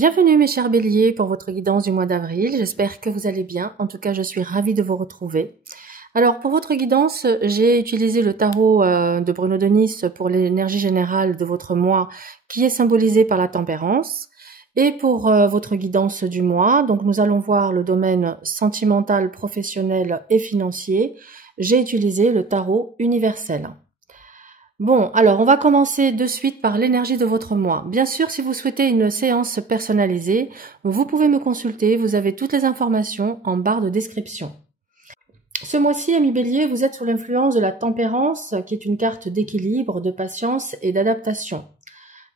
Bienvenue mes chers béliers pour votre guidance du mois d'avril. J'espère que vous allez bien. En tout cas, je suis ravie de vous retrouver. Alors pour votre guidance, j'ai utilisé le tarot de Bruno de Nice pour l'énergie générale de votre mois qui est symbolisée par la tempérance. Et pour votre guidance du mois, donc nous allons voir le domaine sentimental, professionnel et financier. J'ai utilisé le tarot universel. Bon, alors on va commencer de suite par l'énergie de votre mois. Bien sûr, si vous souhaitez une séance personnalisée, vous pouvez me consulter, vous avez toutes les informations en barre de description. Ce mois-ci, amis béliers, vous êtes sous l'influence de la tempérance, qui est une carte d'équilibre, de patience et d'adaptation.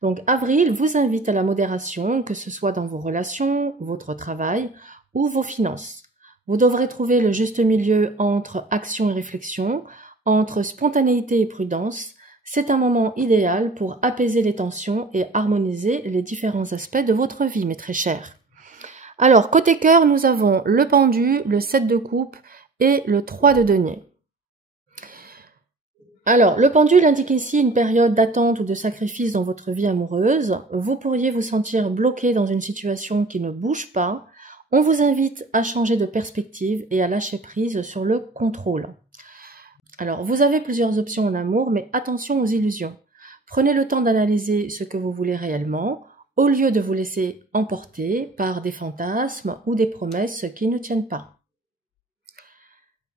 Donc avril vous invite à la modération, que ce soit dans vos relations, votre travail ou vos finances. Vous devrez trouver le juste milieu entre action et réflexion, entre spontanéité et prudence. C'est un moment idéal pour apaiser les tensions et harmoniser les différents aspects de votre vie, mes très chers. Alors, côté cœur, nous avons le pendu, le 7 de coupe et le 3 de denier. Alors, le pendule indique ici une période d'attente ou de sacrifice dans votre vie amoureuse. Vous pourriez vous sentir bloqué dans une situation qui ne bouge pas. On vous invite à changer de perspective et à lâcher prise sur le contrôle. Alors, vous avez plusieurs options en amour, mais attention aux illusions. Prenez le temps d'analyser ce que vous voulez réellement, au lieu de vous laisser emporter par des fantasmes ou des promesses qui ne tiennent pas.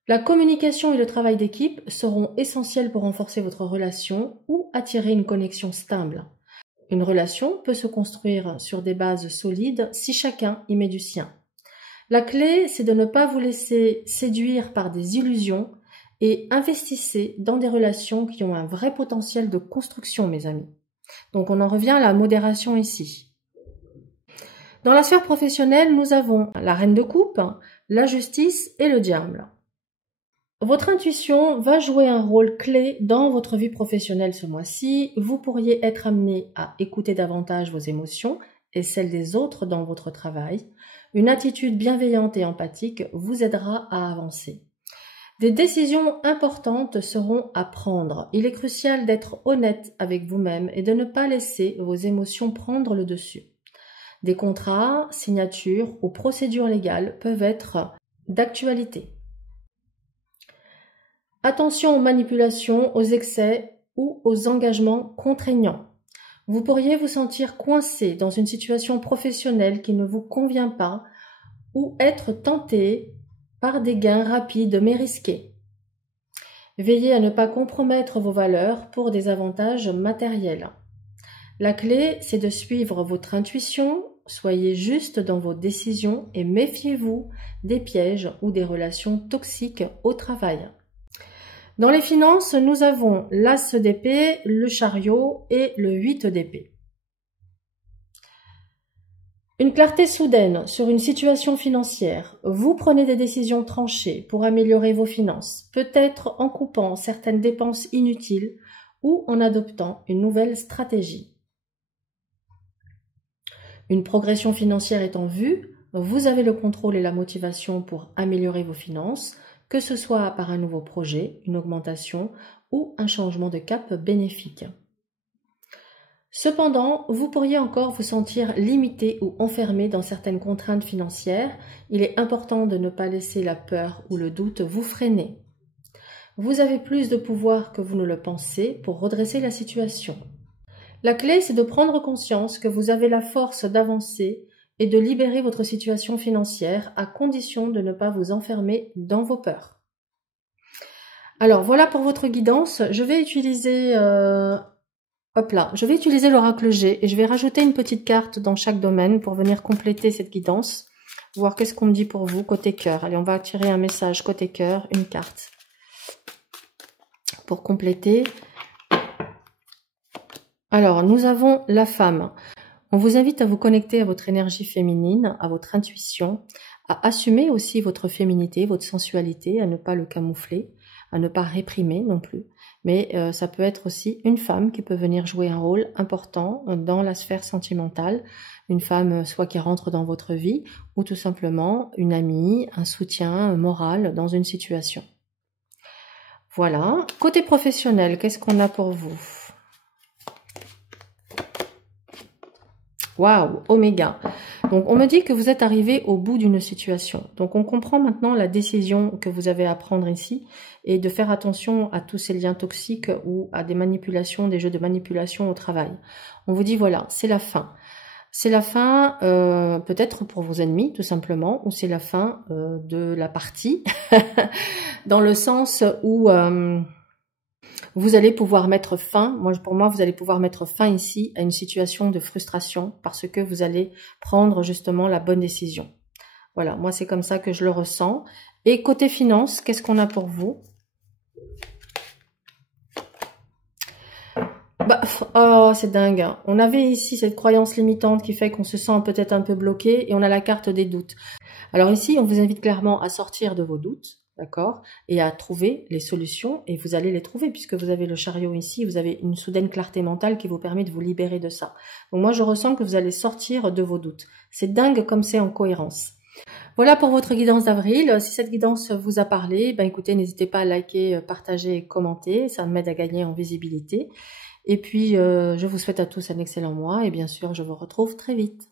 La communication et le travail d'équipe seront essentiels pour renforcer votre relation ou attirer une connexion stable. Une relation peut se construire sur des bases solides si chacun y met du sien. La clé, c'est de ne pas vous laisser séduire par des illusions et investissez dans des relations qui ont un vrai potentiel de construction, mes amis. Donc on en revient à la modération ici. Dans la sphère professionnelle, nous avons la reine de coupe, la justice et le diable. Votre intuition va jouer un rôle clé dans votre vie professionnelle ce mois-ci. Vous pourriez être amené à écouter davantage vos émotions et celles des autres dans votre travail. Une attitude bienveillante et empathique vous aidera à avancer. Des décisions importantes seront à prendre. Il est crucial d'être honnête avec vous-même et de ne pas laisser vos émotions prendre le dessus. Des contrats, signatures ou procédures légales peuvent être d'actualité. Attention aux manipulations, aux excès ou aux engagements contraignants. Vous pourriez vous sentir coincé dans une situation professionnelle qui ne vous convient pas ou être tenté par des gains rapides mais risqués. Veillez à ne pas compromettre vos valeurs pour des avantages matériels. La clé, c'est de suivre votre intuition, soyez juste dans vos décisions et méfiez-vous des pièges ou des relations toxiques au travail. Dans les finances, nous avons l'as d'épée, le chariot et le 8 d'épée. Une clarté soudaine sur une situation financière. Vous prenez des décisions tranchées pour améliorer vos finances, peut-être en coupant certaines dépenses inutiles ou en adoptant une nouvelle stratégie. Une progression financière est en vue, vous avez le contrôle et la motivation pour améliorer vos finances, que ce soit par un nouveau projet, une augmentation ou un changement de cap bénéfique. Cependant, vous pourriez encore vous sentir limité ou enfermé dans certaines contraintes financières. Il est important de ne pas laisser la peur ou le doute vous freiner. Vous avez plus de pouvoir que vous ne le pensez pour redresser la situation. La clé, c'est de prendre conscience que vous avez la force d'avancer et de libérer votre situation financière à condition de ne pas vous enfermer dans vos peurs. Alors, voilà pour votre guidance. Je vais utiliser... Je vais utiliser l'oracle G et je vais rajouter une petite carte dans chaque domaine pour venir compléter cette guidance. Voir qu'est-ce qu'on me dit pour vous côté cœur. Allez, on va tirer un message côté cœur, une carte. Pour compléter. Alors, nous avons la femme. On vous invite à vous connecter à votre énergie féminine, à votre intuition, à assumer aussi votre féminité, votre sensualité, à ne pas le camoufler, à ne pas réprimer non plus. Mais ça peut être aussi une femme qui peut venir jouer un rôle important dans la sphère sentimentale. Une femme soit qui rentre dans votre vie ou tout simplement une amie, un soutien moral dans une situation. Voilà. Côté professionnel, qu'est-ce qu'on a pour vous ? Waouh, Oméga. Donc, on me dit que vous êtes arrivé au bout d'une situation. Donc, on comprend maintenant la décision que vous avez à prendre ici et de faire attention à tous ces liens toxiques ou à des manipulations, des jeux de manipulation au travail. On vous dit, voilà, c'est la fin. C'est la fin peut-être pour vos ennemis, tout simplement, ou c'est la fin de la partie, dans le sens où... vous allez pouvoir mettre fin, pour moi, vous allez pouvoir mettre fin ici à une situation de frustration parce que vous allez prendre justement la bonne décision. Voilà, moi c'est comme ça que je le ressens. Et côté finance, qu'est-ce qu'on a pour vous? Bah, oh, c'est dingue. On avait ici cette croyance limitante qui fait qu'on se sent peut-être un peu bloqué et on a la carte des doutes. Alors ici, on vous invite clairement à sortir de vos doutes, d'accord, et à trouver les solutions, et vous allez les trouver, puisque vous avez le chariot ici, vous avez une soudaine clarté mentale qui vous permet de vous libérer de ça. Donc moi, je ressens que vous allez sortir de vos doutes. C'est dingue comme c'est en cohérence. Voilà pour votre guidance d'avril. Si cette guidance vous a parlé, ben écoutez, n'hésitez pas à liker, partager et commenter, ça m'aide à gagner en visibilité. Et puis, je vous souhaite à tous un excellent mois, et bien sûr, je vous retrouve très vite.